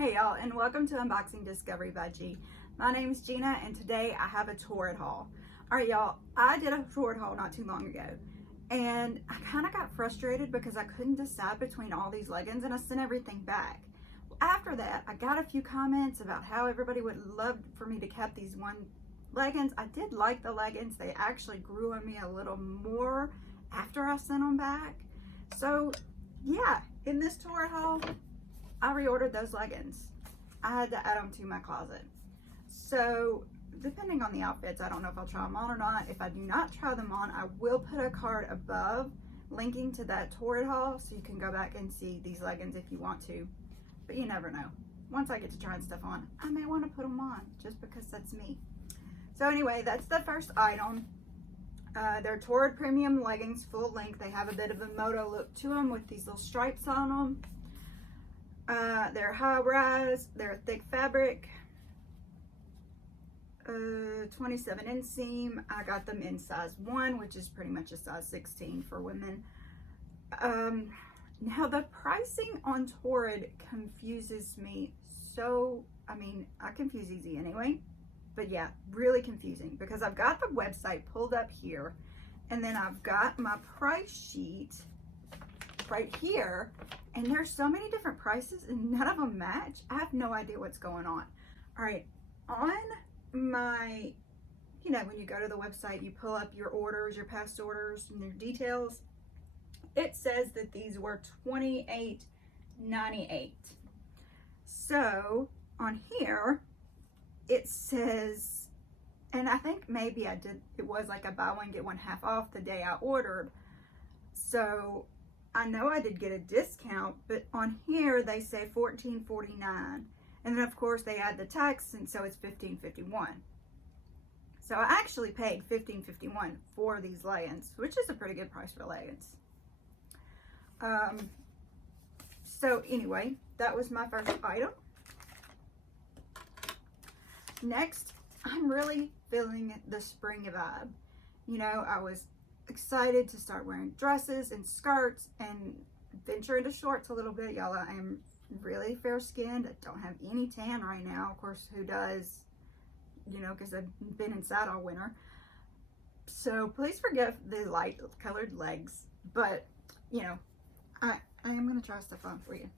Hey y'all, and welcome to Unboxing Discovery by G. My name is Gina, and today I have a Torrid haul. Alright y'all, I did a Torrid haul not too long ago, and I kind of got frustrated because I couldn't decide between all these leggings, and I sent everything back. After that, I got a few comments about how everybody would love for me to keep these leggings. I did like the leggings. They actually grew on me a little more after I sent them back. So yeah, in this Torrid haul, I reordered those leggings. I had to add them to my closet. So depending on the outfits, I don't know if I'll try them on or not. If I do not try them on, I will put a card above linking to that Torrid haul so you can go back and see these leggings if you want to. But you never know. Once I get to trying stuff on, I may want to put them on just because that's me. So anyway, that's the first item. They're Torrid premium leggings, full length. They have a bit of a Moto look to them with these little stripes on them. They're high rise, they're thick fabric, 27 inseam. I got them in size 1, which is pretty much a size 16 for women. Now the pricing on Torrid confuses me so, I confuse easy anyway, but yeah, really confusing because I've got the website pulled up here and then I've got my price sheet right here, and there's so many different prices and none of them match. I have no idea what's going on. All right, on my, when you go to the website, you pull up your orders, your past orders and your details. It says that these were $28.98. So on here, it says, and I think maybe it was like a buy one, get one half off the day I ordered. So I know I did get a discount, but on here they say $14.49, and then of course they add the tax, and so it's $15.51. So I actually paid $15.51 for these leggings, which is a pretty good price for leggings. So anyway, that was my first item. Next, I'm really feeling the spring vibe. I was excited to start wearing dresses and skirts and venture into shorts a little bit. Y'all, I am really fair skinned. I don't have any tan right now. Of course, who does? Because I've been inside all winter. So please forgive the light colored legs, but I am gonna try stuff on for you.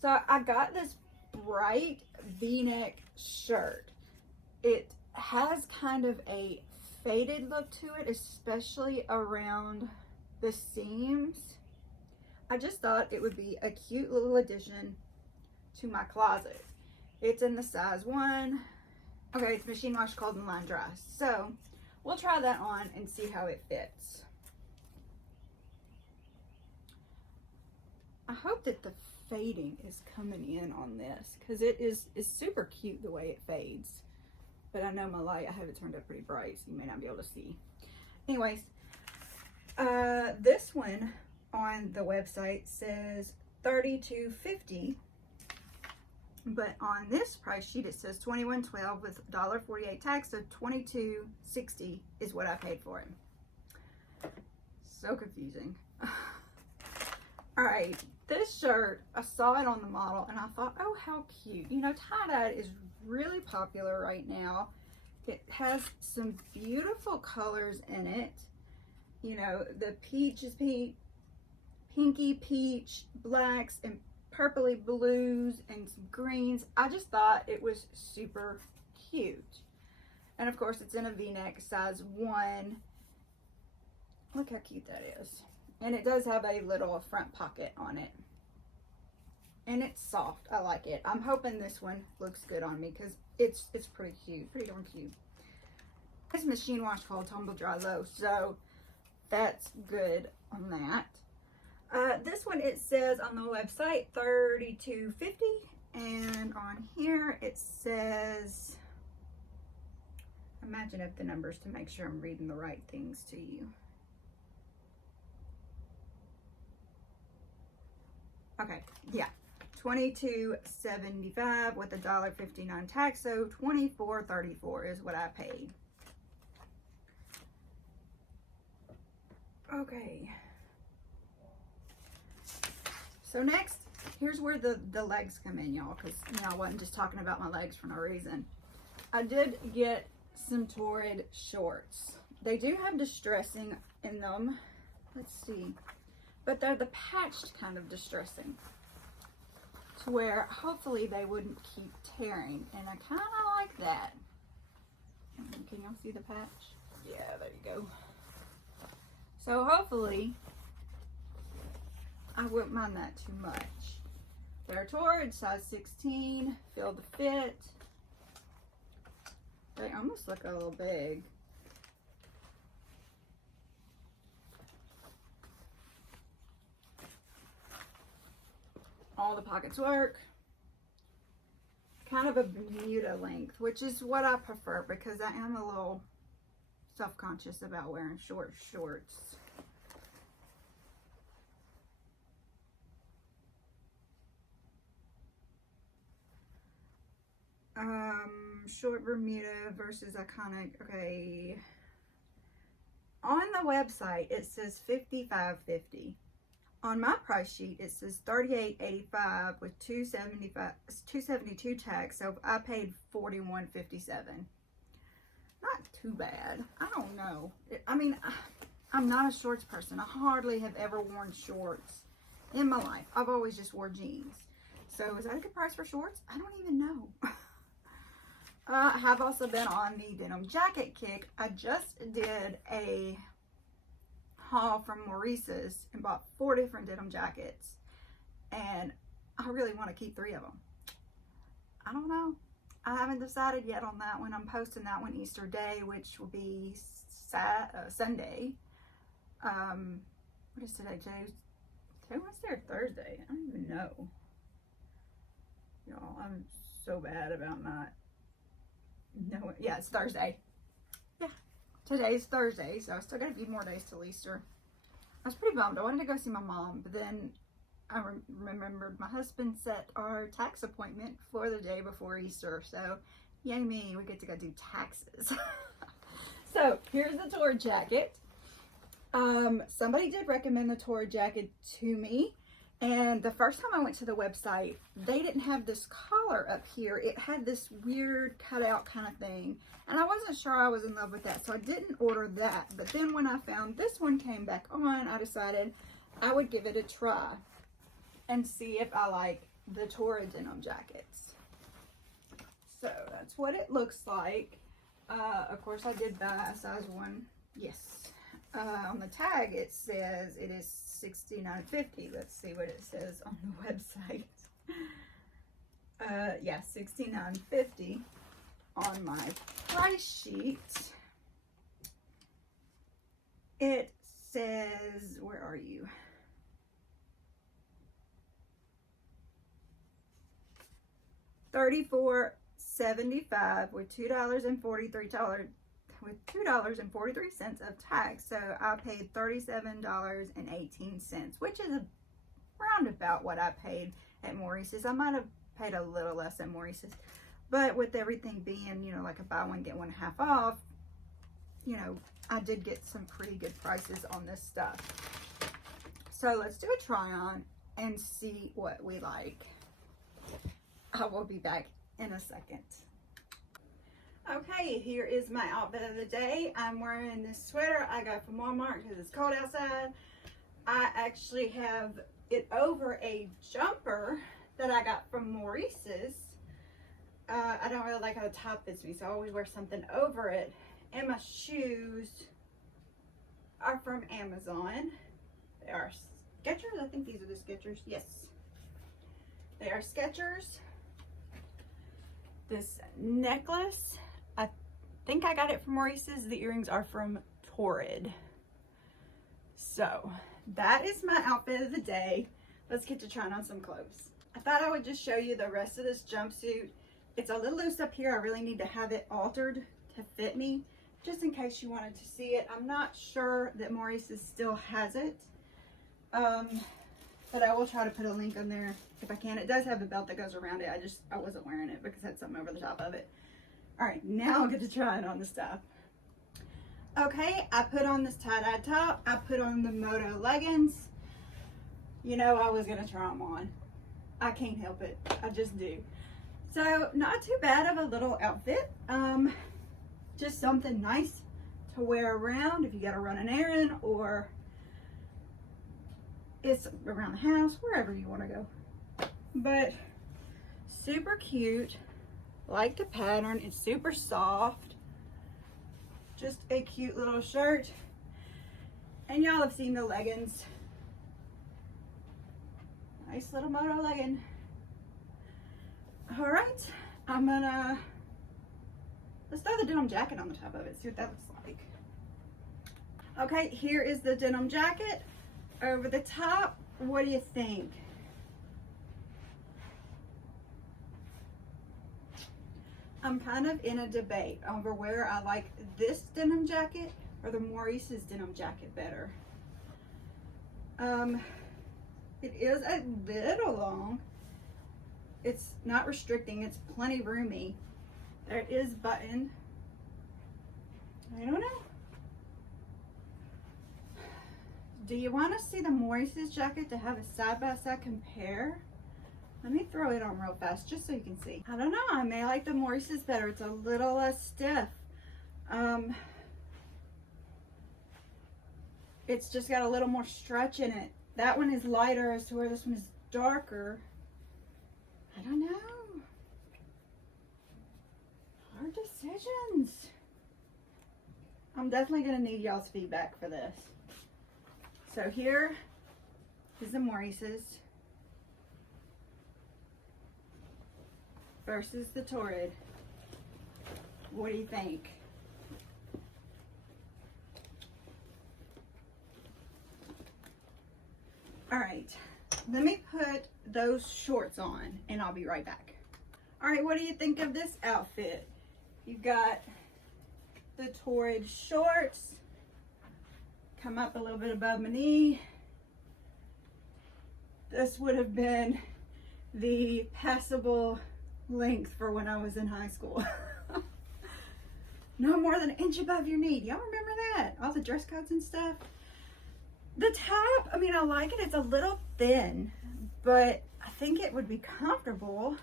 So I got this bright V-neck shirt. It has kind of a faded look to it, especially around the seams. I just thought it would be a cute little addition to my closet. It's in the size 1. Okay, it's machine wash, cold, and line dry. So we'll try that on and see how it fits. I hope that the fading is coming in on this because it's super cute the way it fades. But I know my light, I have it turned up pretty bright, so you may not be able to see. Anyways, this one on the website says $32.50, but on this price sheet it says $21.12 with $1.48 tax, so $22.60 is what I paid for it. So confusing. All right, this shirt, I saw it on the model and I thought, oh, how cute. Tie-dye is really popular right now. It has some beautiful colors in it. The peach is pinky peach, blacks and purpley blues and some greens. I just thought it was super cute. And of course it's in a V-neck, size 1. Look how cute that is. And it does have a little front pocket on it. And it's soft. I like it. I'm hoping this one looks good on me because it's pretty cute. Pretty darn cute. It's machine wash, cold, tumble dry, low. So that's good on that. This one, it says on the website $32.50. And on here it says, I'm matching up the numbers to make sure I'm reading the right things to you. Okay, yeah, $22.75 with $1.59 tax, so $24.34 is what I paid. Okay. So next, here's where the legs come in, y'all, because, you know, I wasn't just talking about my legs for no reason. I did get some Torrid shorts. They do have distressing in them. Let's see. But they're the patched kind of distressing, to where hopefully they wouldn't keep tearing. And I kind of like that. Can y'all see the patch? Yeah, there you go. So hopefully I wouldn't mind that too much. They're Torrid, size 16, feel the fit. They almost look a little big. All the pockets work. Kind of a Bermuda length, which is what I prefer because I am a little self-conscious about wearing short shorts. Short Bermuda versus iconic. Okay. On the website, it says $55.50. On my price sheet, it says $38.85 with $272 tax. So I paid $41.57. Not too bad. I don't know. I mean, I'm not a shorts person. I hardly have ever worn shorts in my life. I've always just wore jeans. So is that a good price for shorts? I don't even know. I have also been on the denim jacket kick. I just did a haul from Maurices and bought 4 different denim jackets, and I really want to keep 3 of them. I don't know. I haven't decided yet on that one. I'm posting that one Easter Day, which will be Sunday. What is today? Wednesday or Thursday? I don't even know. Y'all, I'm so bad about not knowing. Yeah, it's Thursday. Yeah, today's Thursday, so I still got a few more days till Easter. I was pretty bummed. I wanted to go see my mom, but then I remembered my husband set our tax appointment for the day before Easter, so yay me, we get to go do taxes. So here's the Torrid jacket. Somebody did recommend the Torrid jacket to me, and the first time I went to the website, they didn't have this collar up here. It had this weird cutout kind of thing, and I wasn't sure I was in love with that, so I didn't order that. But then when I found this one came back on, I decided I would give it a try and see if I like the Torrid denim jackets. So that's what it looks like. Of course, I did buy a size 1. Yes. On the tag, it says it is $69.50. Let's see what it says on the website. Yeah, $69.50 on my price sheet. It says, where are you? $34.75 with $2.43 with $2.43 of tax. So I paid $37.18, which is around about what I paid at Maurices. I might have paid a little less at Maurices, but with everything being, you know, like a buy one get one half off, you know, I did get some pretty good prices on this stuff. So let's do a try on and see what we like. I will be back in a second. Okay, here is my outfit of the day. I'm wearing this sweater I got from Walmart because it's cold outside. I actually have it over a jumper that I got from Maurices. I don't really like how the top fits me, so I always wear something over it. And my shoes are from Amazon. They are Skechers. I think these are the Skechers. Yes. They are Skechers. This necklace, I think I got it from Maurices. The earrings are from Torrid. So that is my outfit of the day. Let's get to trying on some clothes. I thought I would just show you the rest of this jumpsuit. It's a little loose up here. I really need to have it altered to fit me, just in case you wanted to see it. I'm not sure that Maurices still has it, but I will try to put a link on there if I can. It does have a belt that goes around it. I wasn't wearing it because it had something over the top of it. All right, now I'll get to trying on the stuff. Okay, I put on this tie-dye top. I put on the Moto leggings. You know I was gonna try them on. I can't help it. I just do. So not too bad of a little outfit. Just something nice to wear around if you got to run an errand, or it's around the house, wherever you want to go. But super cute. Like the pattern. It's super soft. Just a cute little shirt. And y'all have seen the leggings. Nice little Moto legging. All right, let's throw the denim jacket on the top of it, see what that looks like. Okay, here is the denim jacket over the top. What do you think? I'm kind of in a debate over whether I like this denim jacket or the Maurices denim jacket better. It is a little long. It's not restricting, it's plenty roomy. There is button. I don't know. Do you want to see the Maurices jacket to have a side-by-side compare? Let me throw it on real fast just so you can see. I don't know, I may like the Maurices better. It's a little less stiff. It's just got a little more stretch in it. That one is lighter as to where this one is darker. I don't know. Hard decisions. I'm definitely going to need y'all's feedback for this. So here is the Maurices versus the Torrid. What do you think? All right, let me put those shorts on and I'll be right back. All right, what do you think of this outfit? You've got the Torrid shorts, come up a little bit above my knee. This would have been the passable length for when I was in high school. No more than an inch above your knee. Y'all remember that? All the dress codes and stuff. The top, I mean, I like it. It's a little thin, but I think it would be comfortable.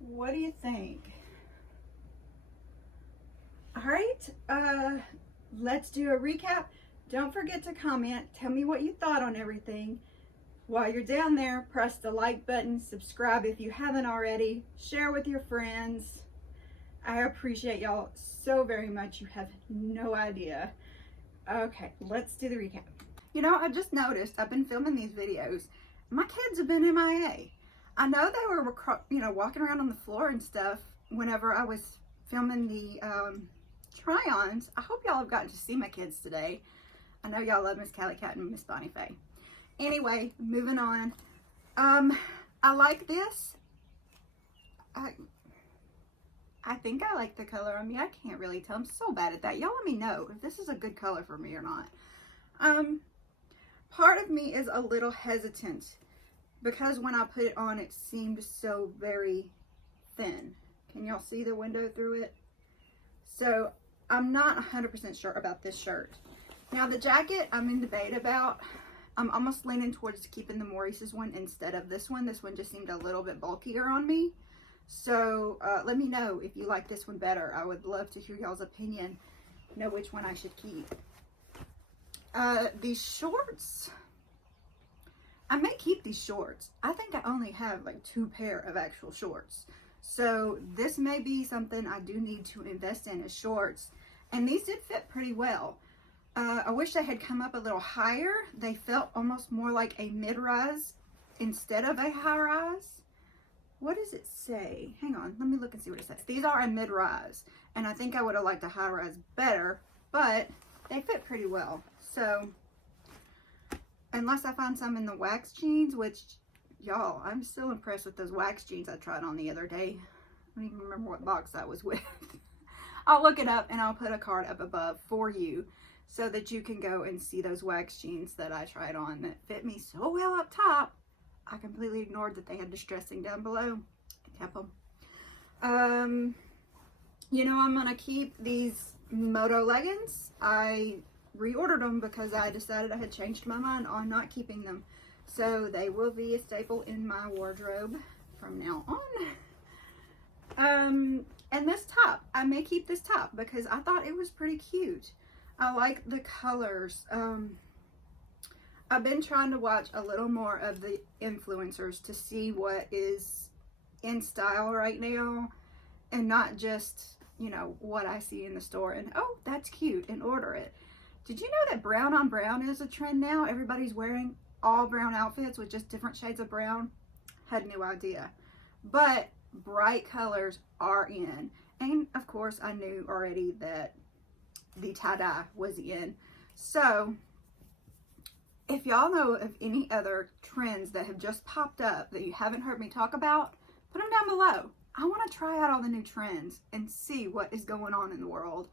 What do you think? All right, let's do a recap. Don't forget to comment. Tell me what you thought on everything. While you're down there, press the like button, subscribe if you haven't already, share with your friends. I appreciate y'all so very much. You have no idea. Okay, let's do the recap. You know, I just noticed I've been filming these videos. My kids have been MIA. I know they were, you know, walking around on the floor and stuff whenever I was filming the try-ons. I hope y'all have gotten to see my kids today. I know y'all love Miss Callie Cat and Miss Bonnie Faye. Anyway, moving on. I like this. I think I like the color on me. I can't really tell. I'm so bad at that. Y'all let me know if this is a good color for me or not. Part of me is a little hesitant because when I put it on, it seemed so very thin. Can y'all see the window through it? So I'm not 100% sure about this shirt. Now the jacket, I'm in debate about. I'm almost leaning towards keeping the Maurices one instead of this one. This one just seemed a little bit bulkier on me. So let me know if you like this one better. I would love to hear y'all's opinion, know which one I should keep. These shorts, I may keep these shorts. I think I only have like 2 pair of actual shorts. So this may be something I do need to invest in as shorts. And these did fit pretty well. I wish they had come up a little higher. They felt almost more like a mid-rise instead of a high-rise. What does it say? Hang on, let me look and see what it says. These are a mid-rise, and I think I would have liked a high-rise better, but they fit pretty well. So, unless I find some in the wax jeans, which, y'all, I'm still impressed with those wax jeans I tried on the other day. I don't even remember what box I was with. I'll look it up, and I'll put a card up above for you, so that you can go and see those wax jeans that I tried on that fit me so well up top. I completely ignored that they had distressing down below. I kept them. You know, I'm going to keep these Moto leggings. I reordered them because I decided I had changed my mind on not keeping them. So they will be a staple in my wardrobe from now on. And this top, I may keep this top because I thought it was pretty cute. I like the colors. I've been trying to watch a little more of the influencers to see what is in style right now and not just, you know, what I see in the store and, oh, that's cute, and order it. Did you know that brown on brown is a trend now? Everybody's wearing all brown outfits with just different shades of brown. Had no idea. But bright colors are in. And of course, I knew already that the tie-dye was in. So if y'all know of any other trends that have just popped up that you haven't heard me talk about, put them down below. I want to try out all the new trends and see what is going on in the world.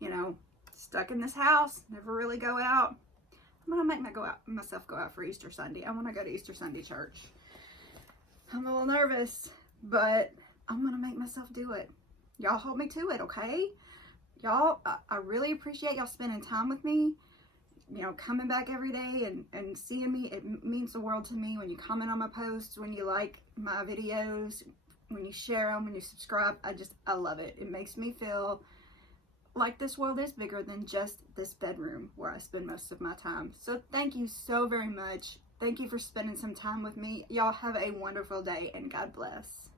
You know, stuck in this house, never really go out. I'm going to make myself go out for Easter Sunday. I want to go to Easter Sunday church. I'm a little nervous, but I'm going to make myself do it. Y'all hold me to it, okay? Y'all, I really appreciate y'all spending time with me. You know, coming back every day and seeing me. It means the world to me when you comment on my posts, when you like my videos, when you share them, when you subscribe. I love it. It makes me feel like this world is bigger than just this bedroom where I spend most of my time. So thank you so very much. Thank you for spending some time with me. Y'all have a wonderful day and God bless.